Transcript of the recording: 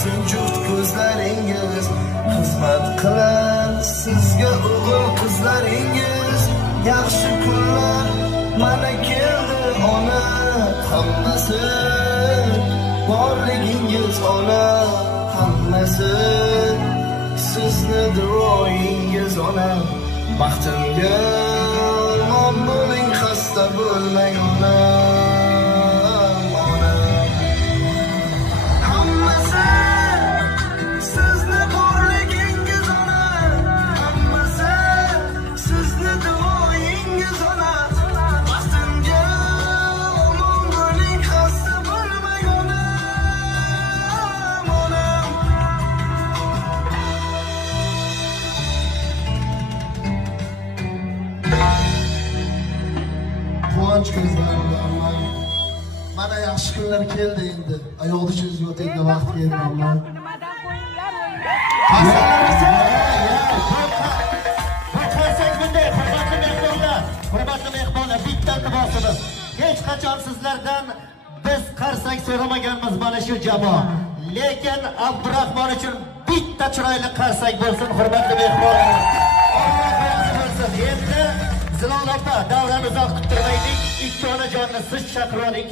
bo'lsin juft ko'zlaringiz, xizmat qilar sizga o'g'il qizlaringiz. Yaxshi kunlar mana keldi ona, hammasi borligingiz ona, hammasi sizni duoyingiz ona. Baxtimga omon bo'ling, xasta bo'lmang ona. Quvonch ko'zlarimdan mana yaxshi kunlar keldi endi. Ayoqni cho'zib o'tadigan vaqt keldi amma. Hurmatli mehmonlar, bitta iltimosimiz. Hech qachon sizlardan biz qarsak so'ramaganmiz mana shu jamoa. Lekin Abdurahmon uchun bitta chiroyli qarsak bo'lsin, hurmatli mehmonlar. Alloh rozi bo'lsin. Endi Zilol opa, davrani uzoq kuttirmaylik. Ikki onajonni siz chaqirib oling.